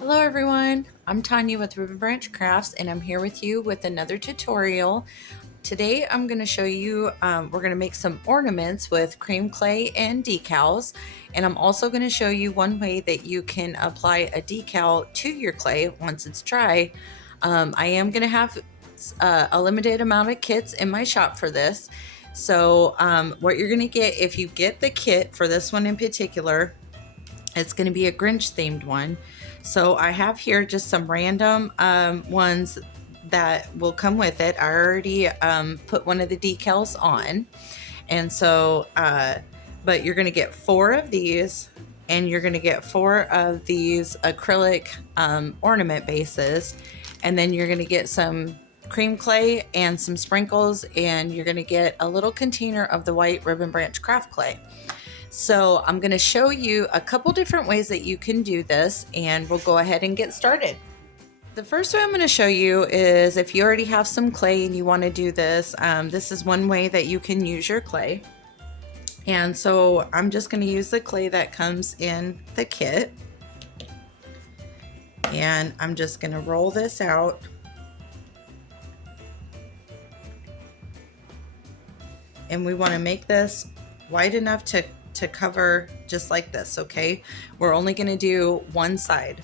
Hello everyone, I'm Tanya with Ribbon Branch Crafts and I'm here with you with another tutorial. Today I'm going to show you, we're going to make some ornaments with cream clay and decals, and I'm also going to show you one way that you can apply a decal to your clay once it's dry. I am going to have a limited amount of kits in my shop for this. So what you're going to get, if you get the kit for this one in particular, it's going to be a Grinch themed one. So I have here just some random ones that will come with it. I already put one of the decals on. And so, but you're going to get 4 of these, and you're going to get 4 of these acrylic ornament bases. And then you're going to get some cream clay and some sprinkles, and you're going to get a little container of the white Ribbon Branch craft clay. So I'm going to show you a couple different ways that you can do this, and we'll go ahead and get started. The first way I'm going to show you is if you already have some clay and you want to do this, this is one way that you can use your clay. And so I'm just going to use the clay that comes in the kit. And I'm just going to roll this out. And we want to make this wide enough to cover just like this, okay? We're only going to do one side.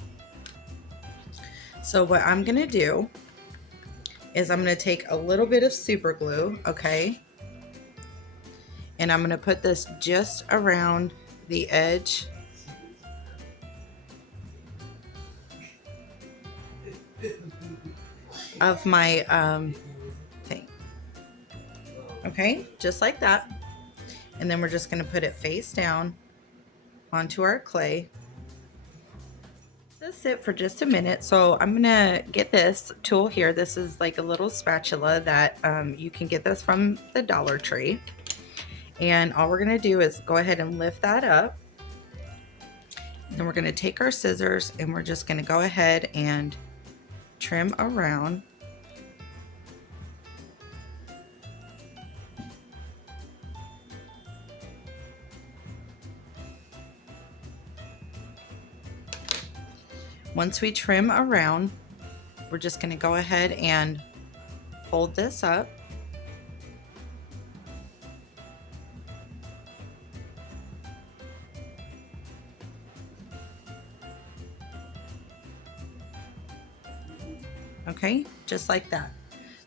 So what I'm going to do is I'm going to take a little bit of super glue, okay? And I'm going to put this just around the edge of my thing. Okay, just like that. And then we're just going to put it face down onto our clay. Let this sit for just a minute. So I'm going to get this tool here. This is like a little spatula that you can get this from the Dollar Tree. And all we're going to do is go ahead and lift that up. Then we're going to take our scissors and we're just going to go ahead and trim around. Once we trim around, we're just going to go ahead and fold this up. Okay, just like that.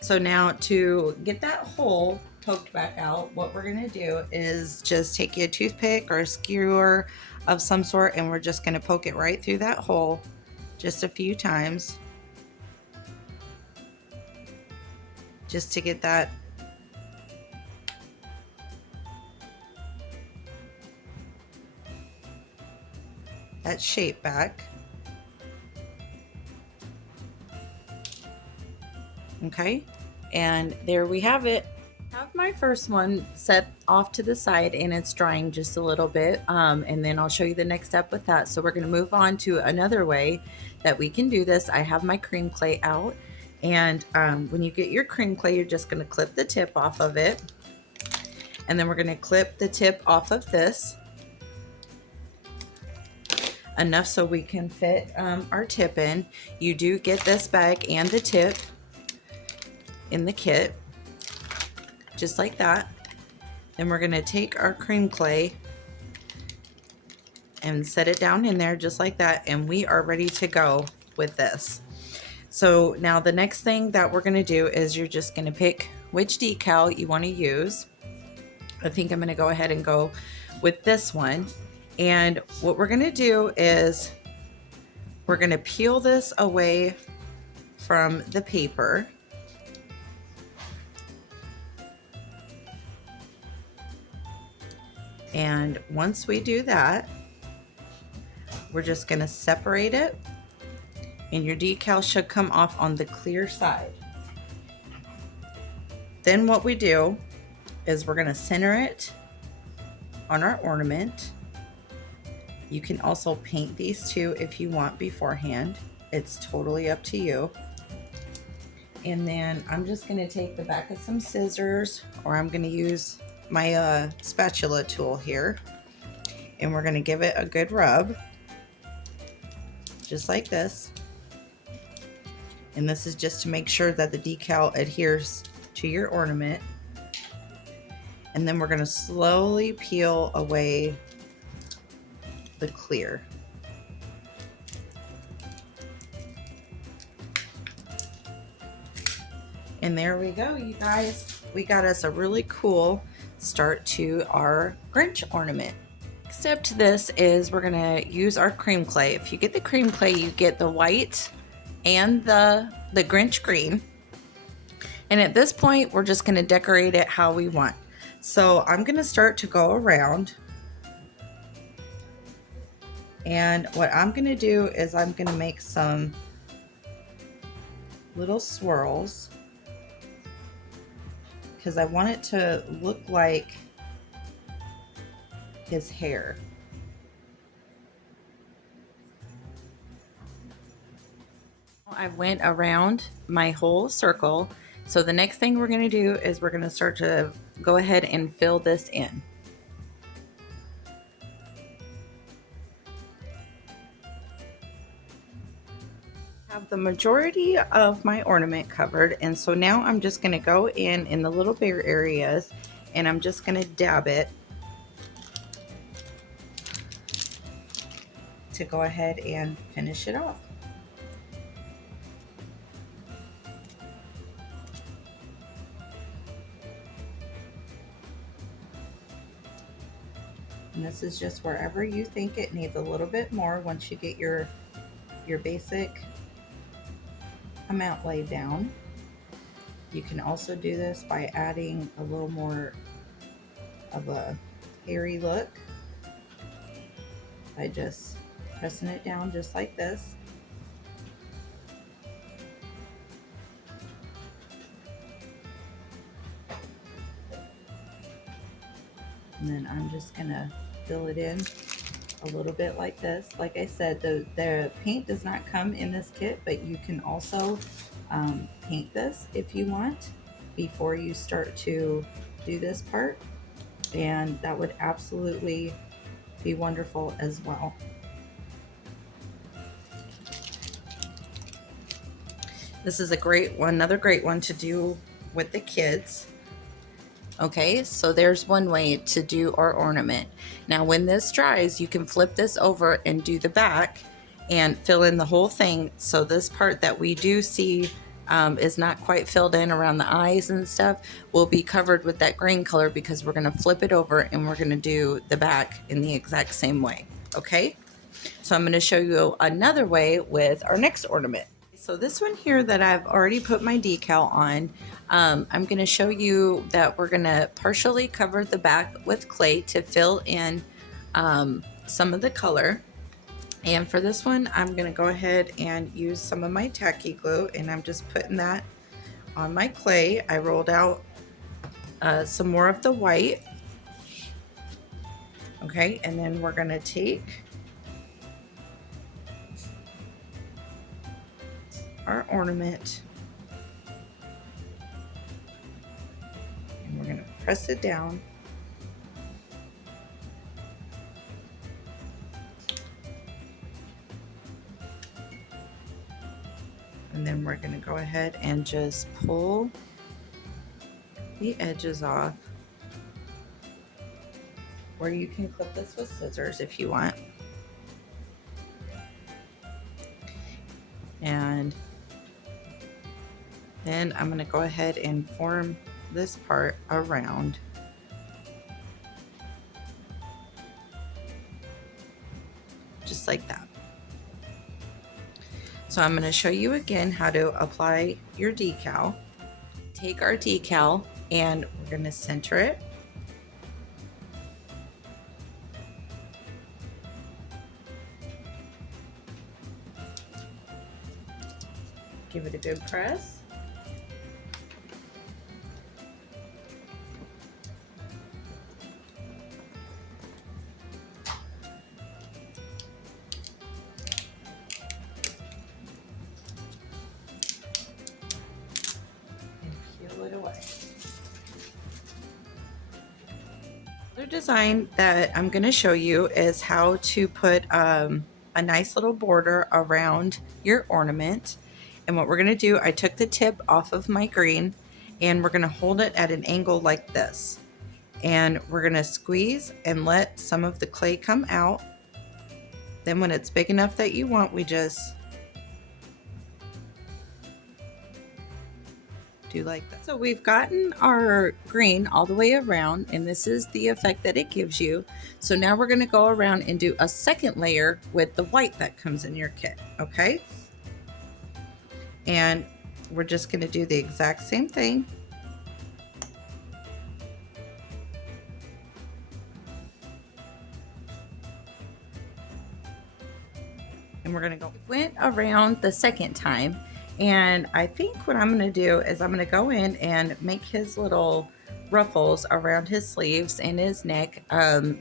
So now to get that hole poked back out, what we're going to do is just take a toothpick or a skewer of some sort, and we're just going to poke it right through that hole just a few times, just to get that shape back. Okay, and there we have it. I have my first one set off to the side and it's drying just a little bit, and then I'll show you the next step with that. So we're going to move on to another way that we can do this. I have my cream clay out, and when you get your cream clay, you're just going to clip the tip off of it, and then we're going to clip the tip off of this enough so we can fit our tip in. You do get this bag and the tip in the kit, just like that. Then we're going to take our cream clay and set it down in there just like that, and we are ready to go with this. So now the next thing that we're going to do is you're just going to pick which decal you want to use. I think I'm going to go ahead and go with this one. And what we're going to do is we're going to peel this away from the paper. And once we do that, we're just going to separate it, and your decal should come off on the clear side. Then what we do is we're going to center it on our ornament. You can also paint these too if you want beforehand. It's totally up to you. And then I'm just going to take the back of some scissors, or I'm going to use my spatula tool here, and we're going to give it a good rub. just like this. And this is just to make sure that the decal adheres to your ornament. And then we're going to slowly peel away the clear. And there we go, you guys. We got us a really cool start to our Grinch ornament. Next step to this is we're gonna use our cream clay. If you get the cream clay, you get the white and the Grinch green. And at this point, we're just gonna decorate it how we want. So I'm gonna start to go around. And what I'm gonna do is I'm gonna make some little swirls because I want it to look like his hair. I went around my whole circle. So the next thing we're going to do is we're going to start to go ahead and fill this in. I have the majority of my ornament covered, and so now I'm just going to go in the little bare areas and I'm just going to dab it to go ahead and finish it off. And this is just wherever you think it needs a little bit more once you get your basic amount laid down. You can also do this by adding a little more of a hairy look by just pressing it down just like this. And then I'm just gonna fill it in a little bit like this. Like I said, the paint does not come in this kit, but you can also paint this if you want before you start to do this part, and that would absolutely be wonderful as well. This is a great one, another great one to do with the kids. Okay, so there's one way to do our ornament. Now when this dries, you can flip this over and do the back and fill in the whole thing. So this part that we do see is not quite filled in around the eyes and stuff will be covered with that green color because we're gonna flip it over and we're gonna do the back in the exact same way, okay? So I'm gonna show you another way with our next ornament. So this one here that I've already put my decal on, I'm going to show you that we're going to partially cover the back with clay to fill in some of the color. And for this one, I'm going to go ahead and use some of my tacky glue, and I'm just putting that on my clay. I rolled out some more of the white. Okay, and then we're going to take our ornament and we're going to press it down. And then we're going to go ahead and just pull the edges off, or you can clip this with scissors if you want. And then I'm going to go ahead and form this part around. Just like that. So I'm going to show you again how to apply your decal. Take our decal and we're going to center it. Give it a good press. And peel it away. Another design that I'm going to show you is how to put a nice little border around your ornament. And what we're going to do, I took the tip off of my green and we're going to hold it at an angle like this. And we're going to squeeze and let some of the clay come out. Then when it's big enough that you want, we just do like that. So we've gotten our green all the way around, and this is the effect that it gives you. So now we're going to go around and do a second layer with the white that comes in your kit, okay? And we're just going to do the exact same thing. And we're going to go. Went around the second time, and I think what I'm going to do is I'm going to go in and make his little ruffles around his sleeves and his neck,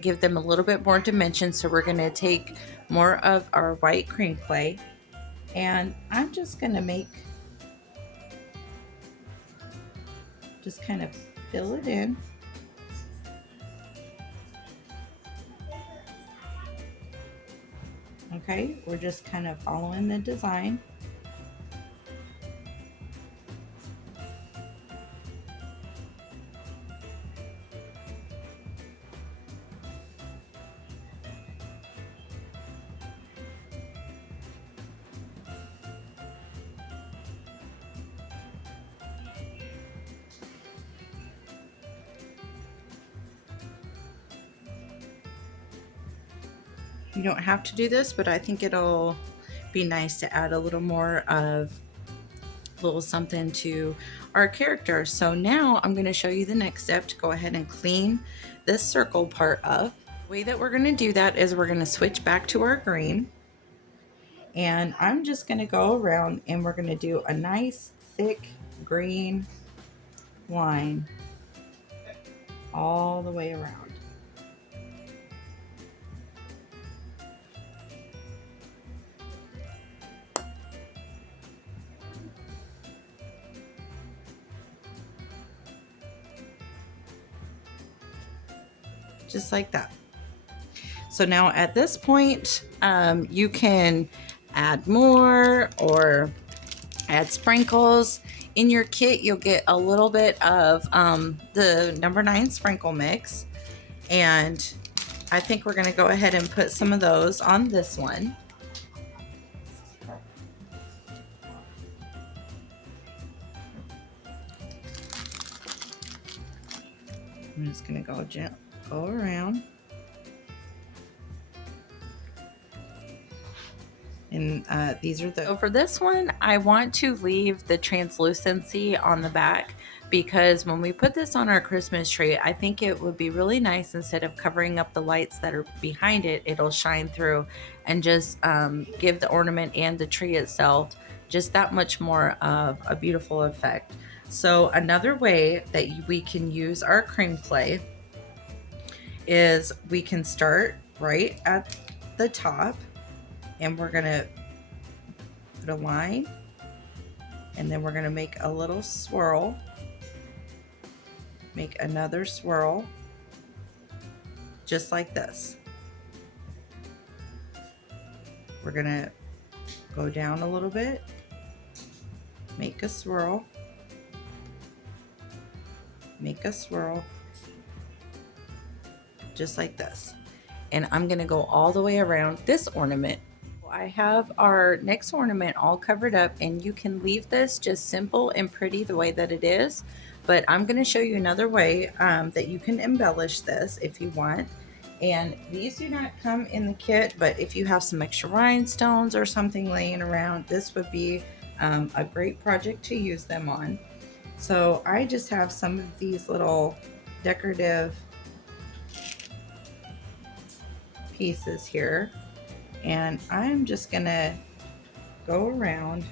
give them a little bit more dimension. So we're going to take more of our white cream clay, and I'm just going to make, just kind of fill it in. Okay, we're just kind of following the design. You don't have to do this, but I think it'll be nice to add a little more of a little something to our character. So now I'm going to show you the next step to go ahead and clean this circle part up. The way that we're going to do that is we're going to switch back to our green, and I'm just going to go around and we're going to do a nice thick green line all the way around. Just like that. So now at this point, you can add more or add sprinkles. In your kit, you'll get a little bit of the number 9 sprinkle mix. And I think we're gonna go ahead and put some of those on this one. I'm just gonna go around. And these are the. So for this one, I want to leave the translucency on the back, because when we put this on our Christmas tree, I think it would be really nice, instead of covering up the lights that are behind it, it'll shine through and just give the ornament and the tree itself just that much more of a beautiful effect. So another way that we can use our cream clay is we can start right at the top, and we're gonna put a line, and then we're gonna make a little swirl, make another swirl, just like this. We're gonna go down a little bit, make a swirl, make a swirl, just like this. And I'm gonna go all the way around this ornament. I have our next ornament all covered up, and you can leave this just simple and pretty the way that it is, but I'm going to show you another way that you can embellish this if you want. And these do not come in the kit, but if you have some extra rhinestones or something laying around, this would be a great project to use them on. So I just have some of these little decorative pieces here, and I'm just gonna go around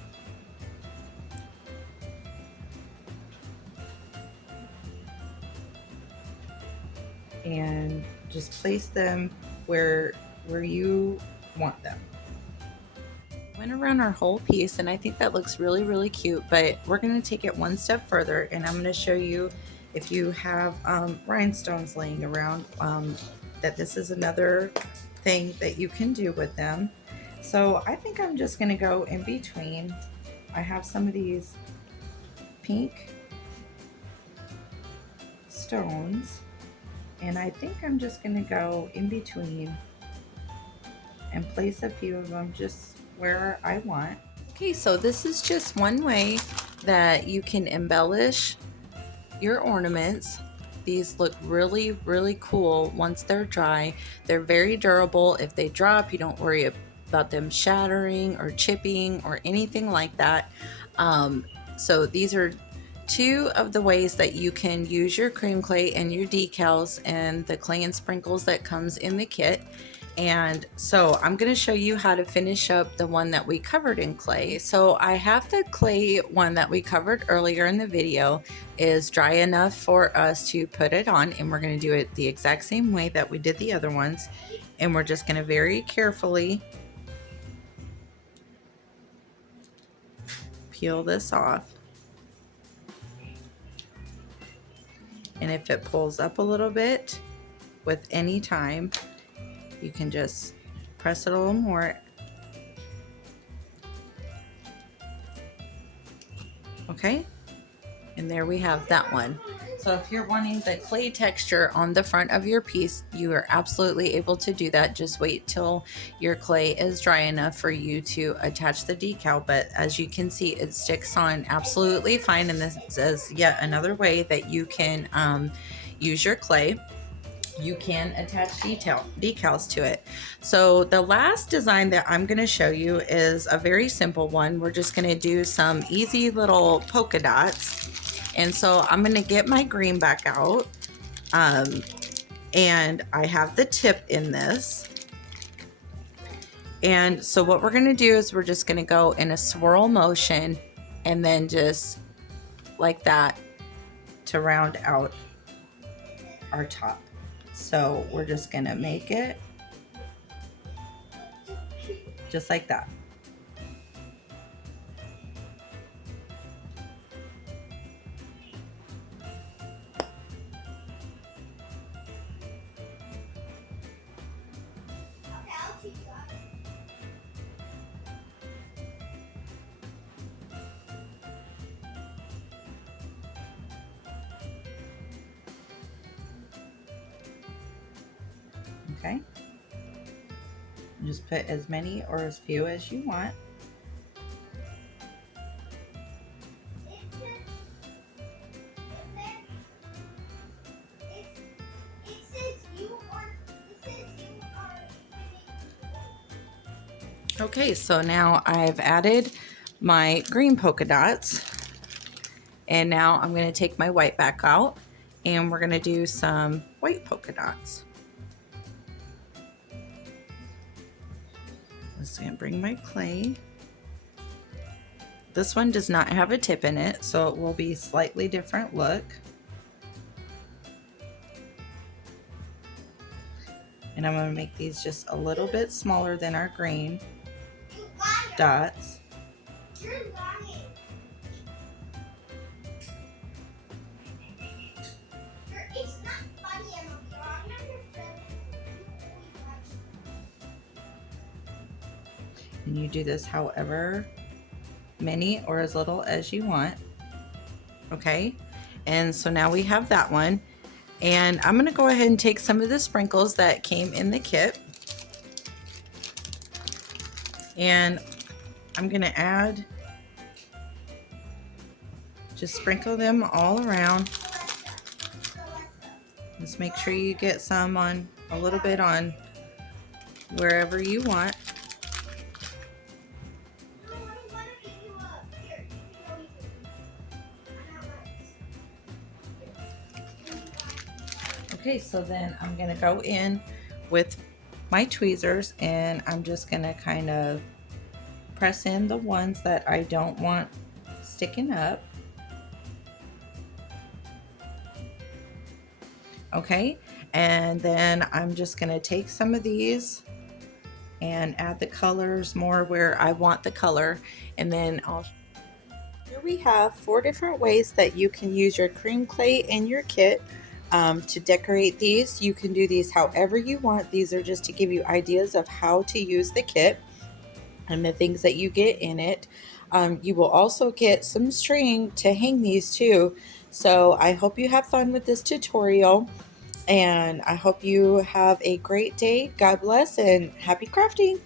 and just place them where you want them. Went around our whole piece, and I think that looks really cute, but we're going to take it one step further, and I'm going to show you, if you have rhinestones laying around, that this is another thing that you can do with them. So I think I'm just gonna go in between. I have some of these pink stones, and I think I'm just gonna go in between and place a few of them just where I want. Okay, so this is just one way that you can embellish your ornaments. These look really, really cool once they're dry. They're very durable. If they drop, you don't worry about them shattering or chipping or anything like that. So these are two of the ways that you can use your cream clay and your decals and the clay and sprinkles that comes in the kit. And so I'm going to show you how to finish up the one that we covered in clay. So I have the clay one that we covered earlier in the video is dry enough for us to put it on, and we're going to do it the exact same way that we did the other ones. And we're just going to very carefully peel this off. And if it pulls up a little bit with any time, you can just press it a little more. Okay, and there we have that one. So if you're wanting the clay texture on the front of your piece, you are absolutely able to do that. Just wait till your clay is dry enough for you to attach the decal. But as you can see, it sticks on absolutely fine. And this is yet another way that you can use your clay. You can attach decals to it. So the last design that I'm going to show you is a very simple one. We're just going to do some easy little polka dots. And so I'm going to get my green back out. And I have the tip in this. And so what we're going to do is we're just going to go in a swirl motion and then just like that to round out our top. So we're just gonna make it just like that. Okay. Just put as many or as few as you want. Okay, so now I've added my green polka dots, and now I'm going to take my white back out and we're going to do some white polka dots. I'm just going to bring my clay. This one does not have a tip in it, so it will be a slightly different look. And I'm going to make these just a little bit smaller than our green dots. And you do this however many or as little as you want. Okay, and so now we have that one. And I'm going to go ahead and take some of the sprinkles that came in the kit. And I'm going to add, just sprinkle them all around. Just make sure you get some on, a little bit on wherever you want. Okay, so then I'm going to go in with my tweezers and I'm just going to kind of press in the ones that I don't want sticking up. Okay, and then I'm just going to take some of these and add the colors more where I want the color, and then here we have 4 different ways that you can use your cream clay in your kit. To decorate these. You can do these however you want. These are just to give you ideas of how to use the kit. and the things that you get in it. You will also get some string to hang these too. So I hope you have fun with this tutorial, and I hope you have a great day. God bless and happy crafting.